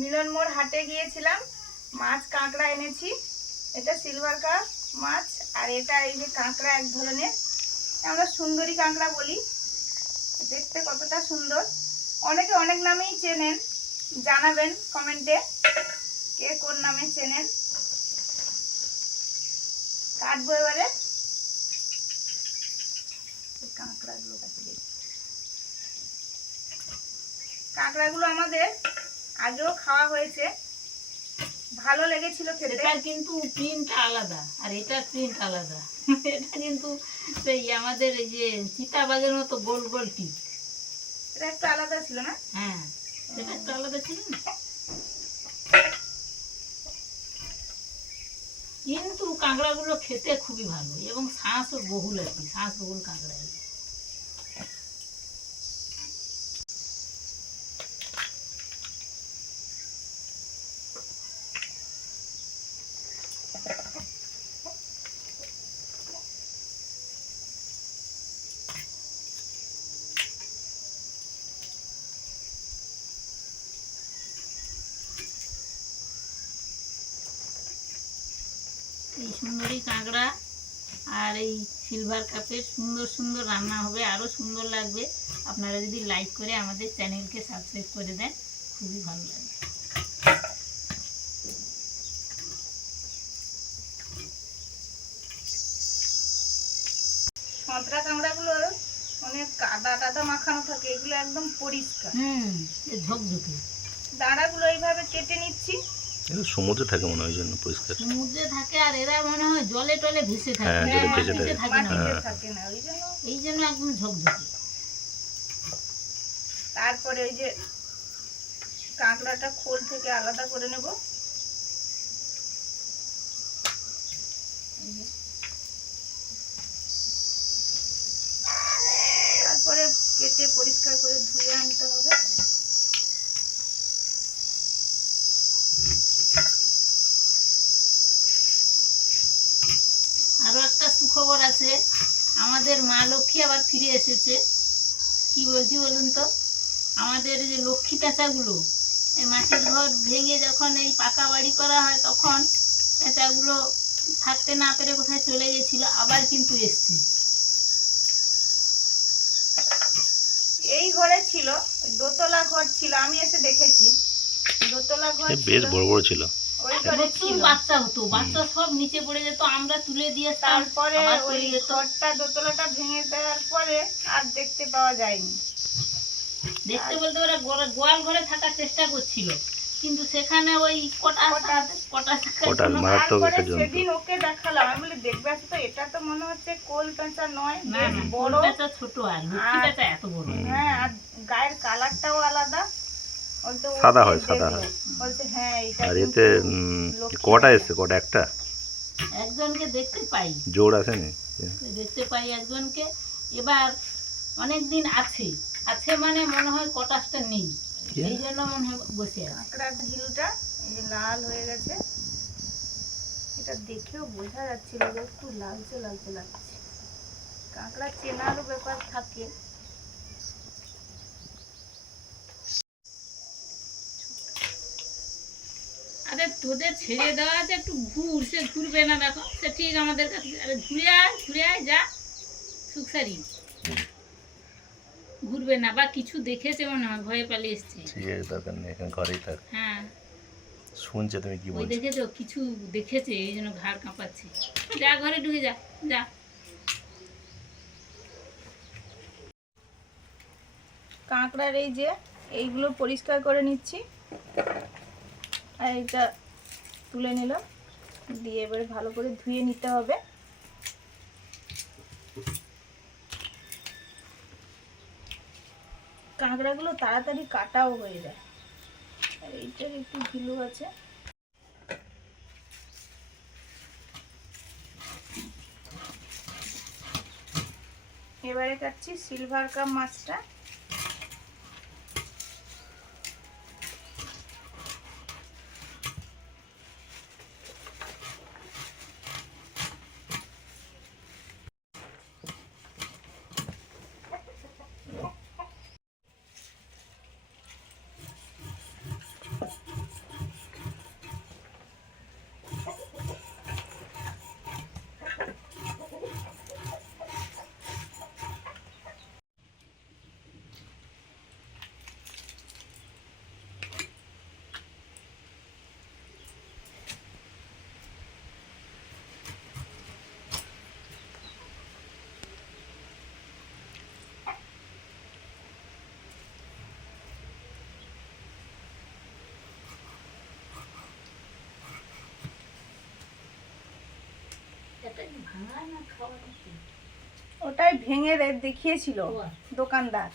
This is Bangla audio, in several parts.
মিলন মোড় হাটে গিয়েছিলাম। মাছ কাঁকড়া এনেছি। এটা সিলভার কাপ মাছ, আর এটা এই যে কাঁকড়া এক ধরনের। আমরা সুন্দরী কাঁকড়া বলি। দেখতে কতটা সুন্দর। অনেকে অনেক নামেই চেনেন। জানাবেন কমেন্টে কে কোন নামে চেনেন। কাটবো এবারে। কাঁকড়াগুলো কাঁকড়াগুলো আমাদের আগেও খাওয়া হয়েছে। ভালো লেগেছিল খেতে। কিন্তু প্রিন্ট আলাদা আর এটার প্রিন্ট আলাদা। এটা কিন্তু সেই আমাদের এই যে চিতাবাগের মতো গোল গোল টিপ এটা একটু আলাদা ছিল না? হ্যাঁ সেটা একটু আলাদা ছিল না? কিন্তু কাঁকড়াগুলো খেতে খুবই ভালো এবং শাঁসও বহুল আর কি শাঁস বহুল কাঁকড়া এই সুন্দরী কাঁকড়া আর এই সিলভার কাপের সুন্দর সুন্দর রান্না হবে আরও সুন্দর লাগবে। আপনারা যদি লাইক করে আমাদের চ্যানেলকে সাবস্ক্রাইব করে দেন খুবই ভালো লাগবে। সঁতরা কাঁকড়াগুলো অনেক কাদা টাদা মাখানো থাকে এগুলো একদম পরিষ্কার। হুম এ ঝকঝকে দাঁড়াগুলো এইভাবে কেটে নিচ্ছি। এটা সমুদ্রে থাকে মনে হয় জন্য পরিষ্কার। সমুদ্রে থাকে আর এরা মনে হয় জলে টলে ভেসে থাকে। হ্যাঁ, জলে ভেসে থাকে। না। হ্যাঁ। এই জন্য একদম ঝকঝকে। তারপরে ওই যে কাঁকড়াটা খোল থেকে আলাদা করে নেব। তারপরে কেটে পরিষ্কার করে ধুয়ে আনতে হবে আরও সুখবর আছে? আমাদের মা লক্ষ্মী আবার ফিরে এসেছে। কি বলছি বলুন তো? আমাদের যে লক্ষ্মী পেঁচাগুলো এই মাটির ঘর ভেঙে যখন এই পাকা বাড়ি করা হয় তখন পেঁচাগুলো থাকতে না পেরে কোথায় চলে গেছিল আবার কিন্তু এসছে। এই ঘরে ছিল দোতলা ঘর ছিল আমি এসে দেখেছি। দোতলা ঘর বেশ বড় বড় ছিল। প্রচুর বাচ্চা হতো বাচ্চা সব নিচে পড়ে যেত আমরা তুলে দিয়ে তারপরে ওই ঘরটা দোতলাটা ভেঙে দেওয়ার পরে আর দেখতে পাওয়া যায়নি। দেখতে বলতে ওরা গোয়াল ঘরে থাকার চেষ্টা করছিল কিন্তু সেখানে ওই কটা কটা সেদিন ওকে দেখালাম আমি বলি দেখবে তো? এটা তো মনে হচ্ছে কোল পেঁচা নয় বড় ছোট আর এত বড়। হ্যাঁ আর গায়ের কালারটাও আলাদা সাদা হয়, সাদা হয়। হ্যাঁ আর এতে কটা এসছে? কটা? একটা? একজনকে দেখতে পাই। জোর আসেনি? দেখতে পাই একজনকে। এবার অনেক দিন আছে। আছে মানে মনে হয় কটাসটা নেই। এই জন্য মনে হয় বসে আছে। যে লাল হয়ে গেছে। এটা দেখেও বোঝা যাচ্ছিল যে একটু লালচে লালচে লাগছে। কাঁকড়া চেনারও ব্যাপার থাকে আরে তোদের ছেড়ে দেওয়া আছে একটু ঘুর সে ঘুরবে না দেখো। সে ঠিক আমাদের কাছে আরে ঘুরে আয় ঘুরে আয় যা। সুখসারি ঘুরবে না বা কিছু দেখেছে মনে হয় ভয়ে পালিয়ে এসছে। ঠিক আছে দরকার নেই এখানে ঘরেই থাক। হ্যাঁ। শুনছে তুমি কি বলছো? দেখেছ কিছু দেখেছে এই জন্য ঘাড় কাঁপাচ্ছে। যা ঘরে ঢুকে যা যা। কাঁকড়ার এই যে এইগুলো পরিষ্কার করে নিচ্ছি। আর এইটা তুলে নিলাম। দিয়ে এবারে ভালো করে ধুয়ে নিতে হবে। কাঁকড়াগুলো তাড়াতাড়ি কাটাও হয়ে যায়। আর এইটার একটু ঘিলু আছে। এবারে কাটছি সিলভার কাপ মাছটা। ওটাই ভেঙে দেখিয়েছিল দোকানদার।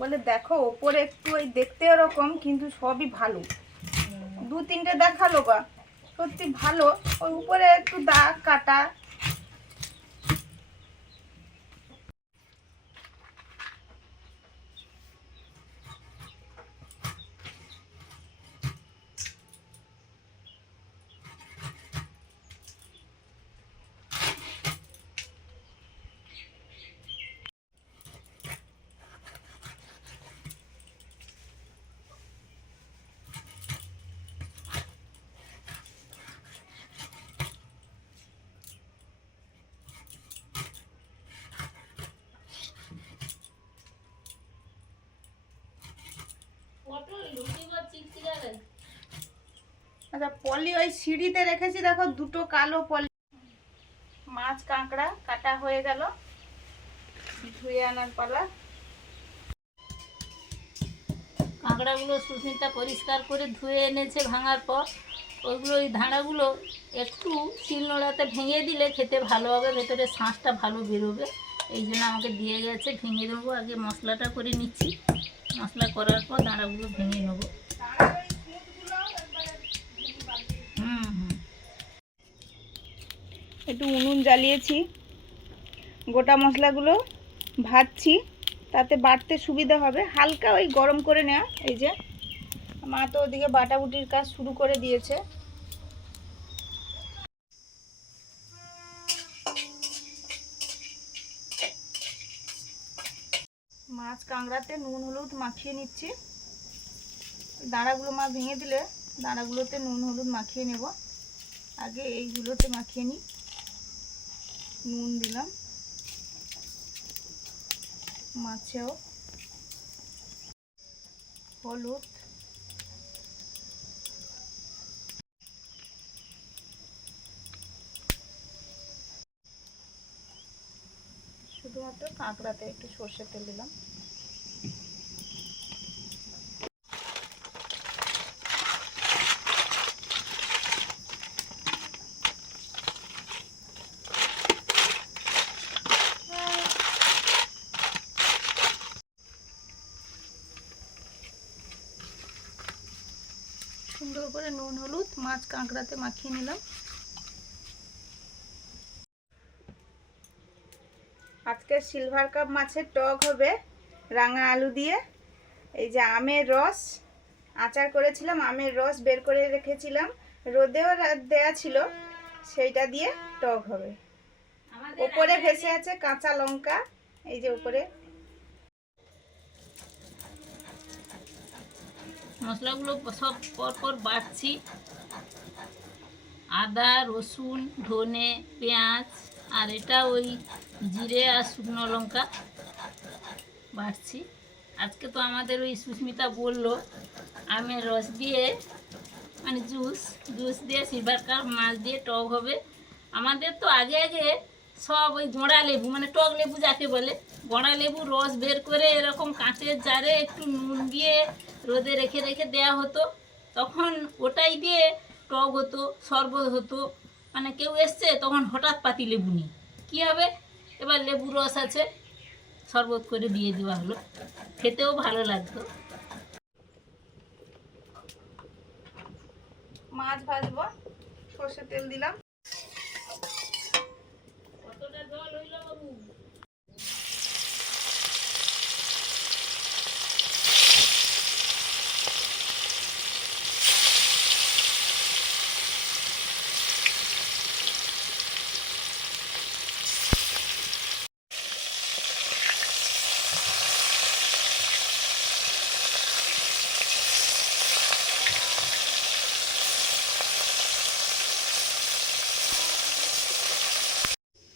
বলে দেখো ওপরে একটু ওই দেখতে ওরকম কিন্তু সবই ভালো। দু তিনটে দেখাল বা। সত্যি ভালো। ওই উপরে একটু দাগ কাটা পটল লুচি বা চিকচিকা লাগে। আচ্ছা পলি ওই সিঁড়িতে রেখেছি, দেখো দুটো কালো পলি। মাছ, কাঁকড়া, কাটা হয়ে গেল। ধুয়ে আনার পালা। কাঁকড়াগুলো সুস্মিতা পরিষ্কার করে ধুয়ে এনেছে ভাঙার পর। ওইগুলো, ওই ধাঁড়াগুলো একটু শিলনোড়াতে ভেঙে দিলে খেতে ভালো হবে, ভেতরে শাঁসটা ভালো বেরোবে। এই জন্য আমাকে দিয়ে গেছে, ভেঙে দেবো। আগে মশলাটা করে নিচ্ছি। মশলা করার পর দাঁড়াগুলো ভেঙে নেব হুম হুম একটু উনুন জ্বালিয়েছি। গোটা মশলাগুলো ভাজছি, তাতে বাটতে সুবিধা হবে। হালকা ওই গরম করে নেওয়া এই যে মা তো ওদিকে বাটাবুটির কাজ শুরু করে দিয়েছে। মাছ কাঁকড়াতে নুন, হলুদ মাখিয়ে নিচ্ছি। দাঁড়াগুলো মা ভেঙে দিলে দাঁড়াগুলোতে নুন, হলুদ মাখিয়ে নেব। আগে এইগুলোতে মাখিয়ে নিই। নুন দিলাম। মাছেও। হলুদ। শুধুমাত্র কাঁকড়াতে একটু সর্ষের তেল দিলাম। সুন্দর করে নুন হলুদ মাছ কাঁকড়াতে মাখিয়ে নিলাম। আজকে সিলভার কাপ মাছের টক হবে রাঙা আলু দিয়ে। এই যে আমের রস আচার করেছিলাম আমের রস বের করে রেখেছিলাম। রোদেও দেয়া ছিল সেইটা দিয়ে টক হবে। ওপরে ভেসে আছে কাঁচা লঙ্কা এই যে উপরে মশলাগুলো সব পর পর বাটছি আদা, রসুন, ধনে, পেঁয়াজ, আর এটা ওই জিরে আর শুকনো লঙ্কা বাটছি আজকে তো আমাদের ওই সুস্মিতা বলল আমের রস দিয়ে মানে জুস জুস দিয়ে সিলভার কাপ, মাছ দিয়ে টক হবে। আমাদের তো আগে আগে সব ওই গোঁড়া লেবু মানে টক লেবু যাকে বলে, গোড়া লেবু রস বের করে এরকম কাঁচের জারে একটু নুন দিয়ে রোদে রেখে রেখে দেয়া হতো, তখন ওটাই দিয়ে টক হতো, শরবত হতো। মানে কেউ এসছে, তখন হঠাৎ পাতি লেবু নিই কী হবে? এবার লেবু রস আছে, শরবত করে দিয়ে দেওয়া হলো। খেতেও ভালো লাগতো। মাছ ভাজবো, সর্ষের তেল দিলাম কতটা জল হইল বাবু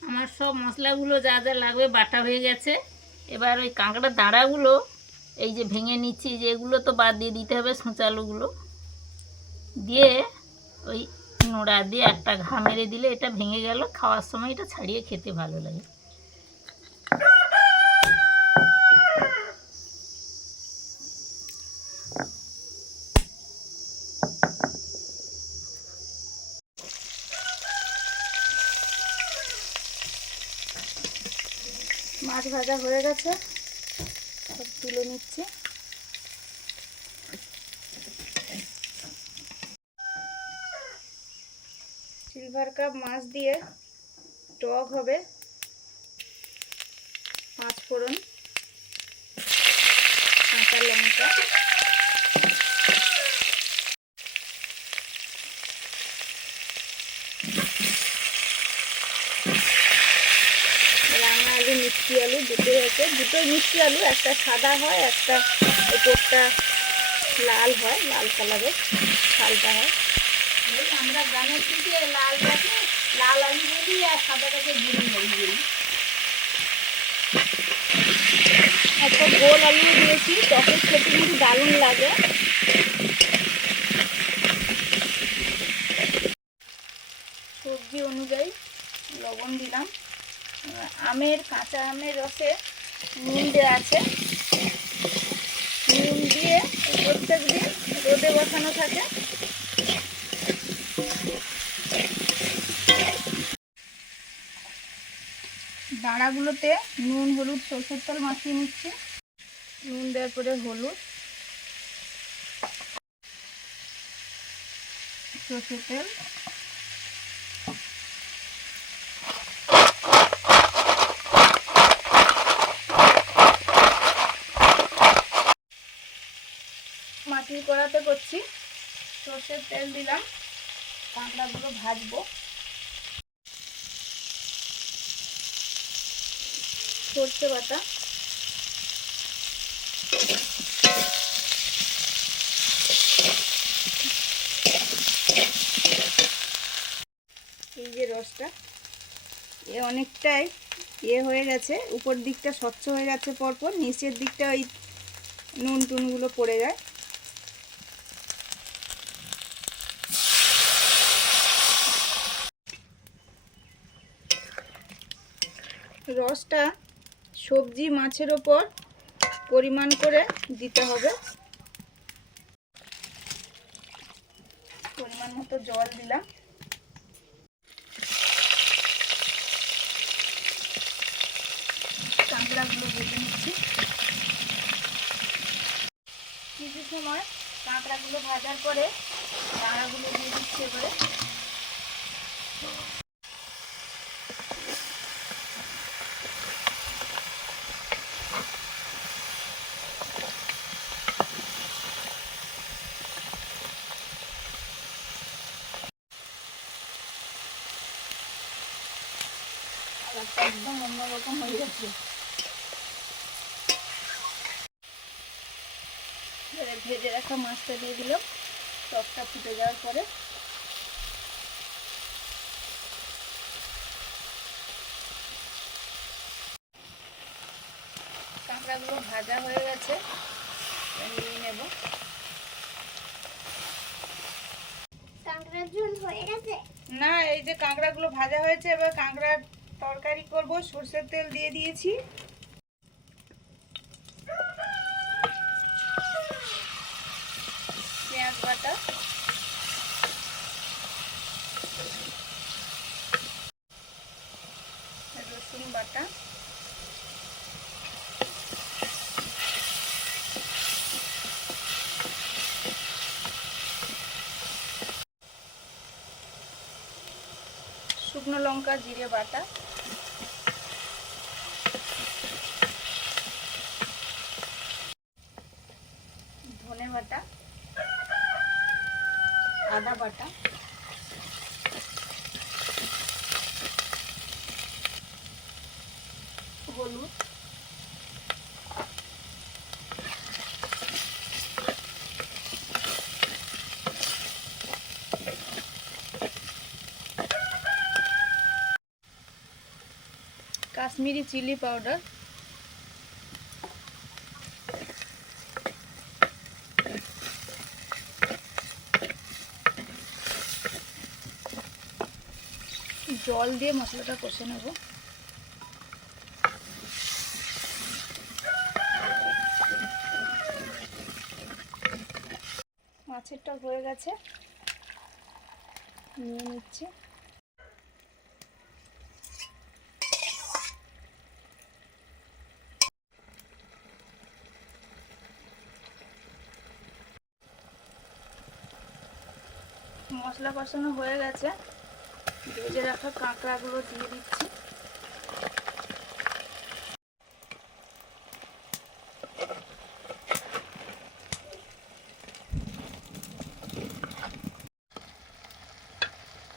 আমার সব মশলাগুলো যা যা লাগবে বাটা হয়ে গেছে। এবার ওই কাঁকড়া দাঁড়াগুলো এই যে ভেঙে নিচ্ছি, যে এগুলো তো বাদ দিয়ে দিতে হবে সূচালুগুলো। দিয়ে ওই নোড়া দিয়ে একটা ঘা মেরে দিলে এটা ভেঙে গেল, খাওয়ার সময় এটা ছাড়িয়ে খেতে ভালো লাগে মাছ ভাজা হয়ে গেছে সব তুলে নিচ্ছি। সিলভার কাপ মাছ দিয়ে টক হবে পাঁচ ফোড়ন কাঁচা লঙ্কা রাঙা আলু মিষ্টি আলু দুটোই আছে দুটোই মিষ্টি আলু একটা সাদা হয় একটা উপরটা লাল হয় লাল কালারের ছালটা হয়। আমরা গ্রামের দিকে লালটাকে লাল আলু বলি আর সাদাটাকে বুড়ি আলু বলি। একটা গোল আলু দিয়েছি টকের খেতে কিন্তু দারুণ লাগে সবজি অনুযায়ী লবণ দিলাম আহ, আমের, কাঁচা আমের রসে নুন দেওয়া আছে। নুন দিয়ে প্রত্যেক দিন রোদে বসানো থাকে। দাঁড়াগুলোতে নুন, হলুদ, সরষের তেল মাখিয়ে নিচ্ছি। নুন দেওয়ার পরে হলুদ। সরষের তেল। মাটির কড়াতে করছি। সর্ষের তেল দিলাম। কাঁকড়াগুলো ভাজবো। সর্ষে বাটা। এই যে রসটা, এ অনেকটাই ইয়ে হয়ে গেছে। উপর দিকটা স্বচ্ছ হয়ে গেছে পরপর, নিচের দিকটা ওই নুন টুনগুলো পড়ে যায়। রসটা সবজি মাছের ওপর পরিমাণ করে দিতে হবে। পরিমাণ মতো জল দিলাম। কাঁকড়াগুলো ভেজে নিচ্ছি। কিছু সময় কাঁকড়াগুলো ভাজার পরে কাঁকড়াগুলো দিয়ে দিচ্ছি এবারে কালারটা একদম অন্যরকম হয়ে গেছে এবারে রাখা মাছটা দিয়ে দিলাম। টকটা ফুটে যাওয়ার পরে। কাঁকড়াগুলো ভাজা হয়ে গেছে। নিয়ে নেব। হয়ে না এই যে কাঁকড়াগুলো ভাজা হয়েছে এবার কাঁকড়ার তরকারি করব। সর্ষের তেল দিয়ে দিয়েছি পেঁয়াজ বাটা রসুন বাটা শুকনো লঙ্কা জিরে বাটা। ধনে বাটা আদা বাটা হলুদ কাশ্মীরি চিলি পাউডার। জল দিয়ে মশলাটা কষে নেব। মাছেরটা হয়ে গেছে। নিয়ে নিচ্ছি। মশলা কষানো হয়ে গেছে। ভেজে রাখা কাঁকড়াগুলো দিয়ে দিচ্ছি।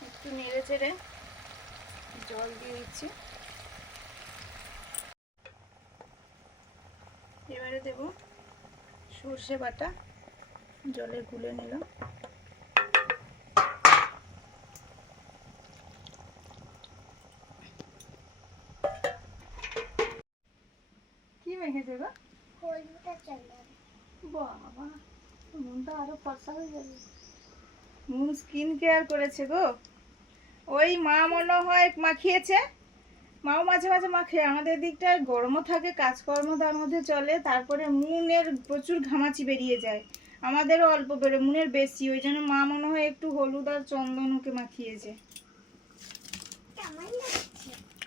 একটু নেড়ে চেড়ে জল দিয়ে দিচ্ছি। এবারে দেব সর্ষে বাটা, জলে গুলে নিলাম কি মেখেছে গো বাবা মনটা আরও ফর্সা হয়ে যাবে মুন স্কিন কেয়ার করেছে গো। ওই মা মনে হয় মাখিয়েছে মাও মাঝে মাঝে মাখে আমাদের দিকটায় গরমও থাকে কাজকর্ম তার মধ্যে চলে তারপরে মুনের প্রচুর ঘামাচি বেরিয়ে যায়। আমাদেরও অল্প বেরো মুনের বেশি ওই জন্য মা মনে হয় একটু হলুদ আর চন্দন ওকে মাখিয়েছে।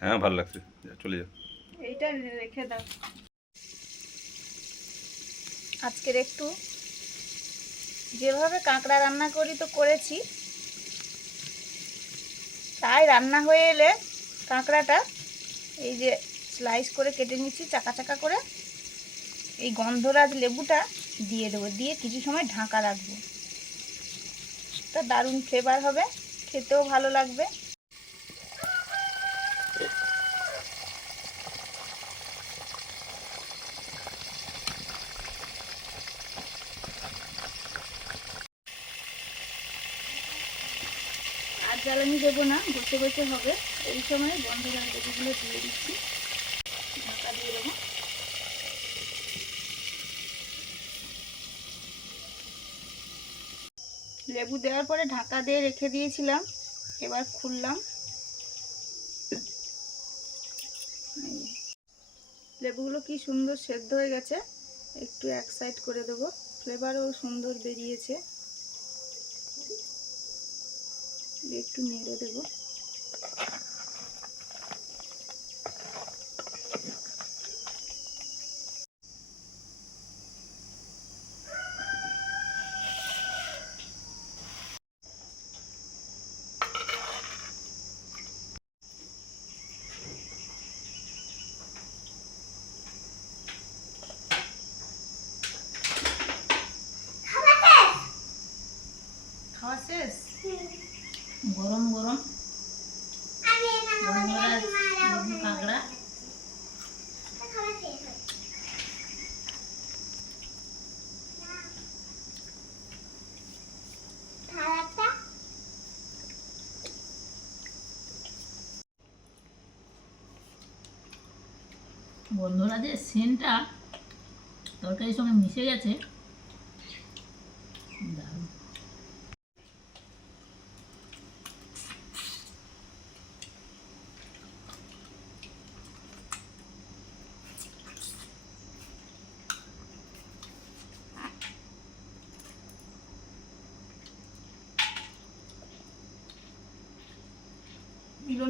হ্যাঁ ভালো লাগছে। চলে যাও এইটা রেখে দাও। আজকের একটু যেভাবে কাঁকড়া রান্না করি তো করেছি, তাই রান্না হয়ে এলে কাঁকড়াটা এই যে স্লাইস করে কেটে নিচ্ছি, চাকা চাকা করে। এই গন্ধরাজ লেবুটা দিয়ে দেবো, দিয়ে কিছু সময় ঢাকা রাখব। তা দারুণ ফ্লেভার হবে, খেতেও ভালো লাগবে। আর জ্বালানি দেবো না বসে বসে হবে। এই সময় বন্ধ করে লেবুগুলো দিয়ে দিচ্ছি। ঢাকা দিয়ে দেবো। লেবু দেওয়ার পরে ঢাকা দিয়ে রেখে দিয়েছিলাম, এবার খুললাম। লেবুগুলো কি সুন্দর সেদ্ধ হয়ে গেছে, একটু এক সাইড করে দেবো। ফ্লেভারও সুন্দর বেরিয়েছে। দিয়ে একটু নেড়ে দেবো খাওয়া শেষ গরম গরম গন্ধরাজ লেবু কাঁকড়া গন্ধরাজের সেন্টটা তরকারির সঙ্গে মিশে গেছে। দারুণ।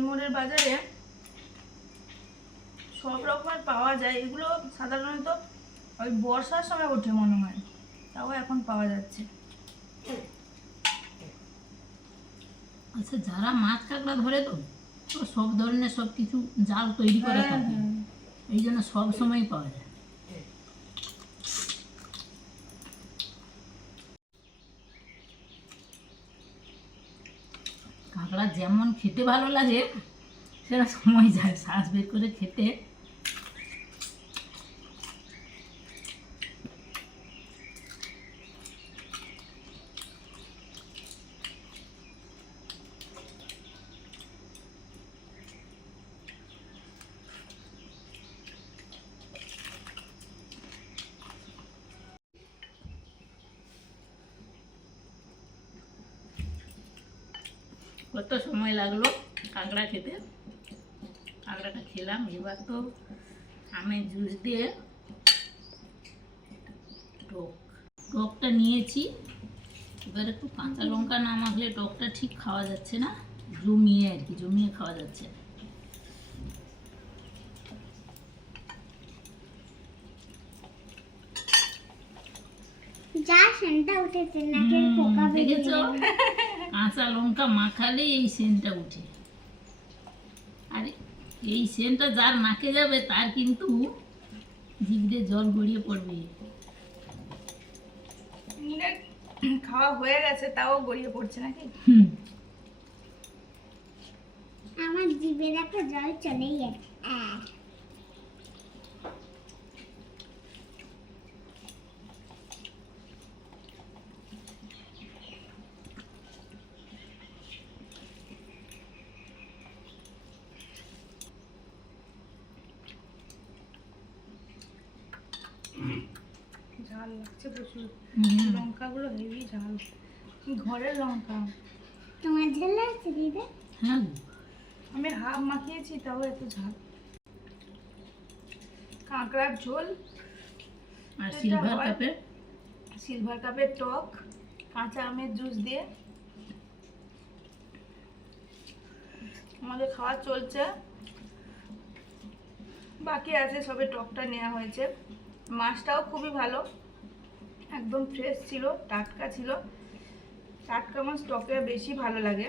মোড়ের বাজারে সব রকমের পাওয়া যায় এগুলো সাধারণত ওই বর্ষার সময় ওঠে মনে হয়। তাও এখন পাওয়া যাচ্ছে। আচ্ছা যারা মাছ কাঁকড়া ধরে তো সব ধরনের সব কিছু জাল তৈরি করে হ্যাঁ, থাকে। হ্যাঁ। এই জন্য সব সময় পাওয়া যায়। কাঁকড়া যেমন খেতে ভালো লাগে সেটা সময় যায়। শ্বাস বের করে খেতে। কত সময় লাগল? কাঁকড়া খেতে। কাঁকড়াটা খেলাম। এবার তো আমের জুস দিয়ে টক। টকটা নিয়েছি। এবার একটু কাঁচা লঙ্কা না মাখলে টকটা ঠিক খাওয়া যাচ্ছে না। জমিয়ে আর কি জমিয়ে খাওয়া যাচ্ছে। যা সেন্টটা উঠেছে নাকের পোকা হুম, বেরিয়ে দেখেছ? গেল। কাঁচা লঙ্কা মাখালে এই সেন্টটা উঠে। আর এই সেন্টটা যার নাকে যাবে তার কিন্তু জিভে জল গড়িয়ে পড়বে। খাওয়া হয়ে গেছে তাও গড়িয়ে পড়ছে নাকি? হুম। আমার জিভে দেখো জল চলেই যাচ্ছে আহ, ঝাল লাগছে প্রচুর হুম। লঙ্কাগুলো হেভি ঝাল ঘরের লঙ্কা। তোমার জন্য আছে দিদা? হ্যাঁ আমি হাফ মাখিয়েছি তাও এত ঝাল। কাঁকড়ার ঝোল। আর সিলভার। কাপের সিলভার কাপের টক কাঁচা আমের জুস দিয়ে। আমাদের খাওয়া চলছে। বাকি আছে সবে টকটা নেওয়া হয়েছে। মাছটাও খুবই ভালো। একদম ফ্রেশ ছিল, টাটকা ছিল। টাটকা মাছ টকে বেশি ভালো লাগে।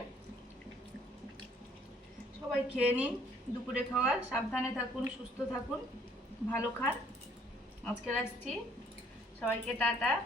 সবাই খেয়ে নিন, দুপুরে খাওয়ার। সাবধানে থাকুন, সুস্থ থাকুন, ভালো খান। আজকে আসছি। সবাইকে টাটা।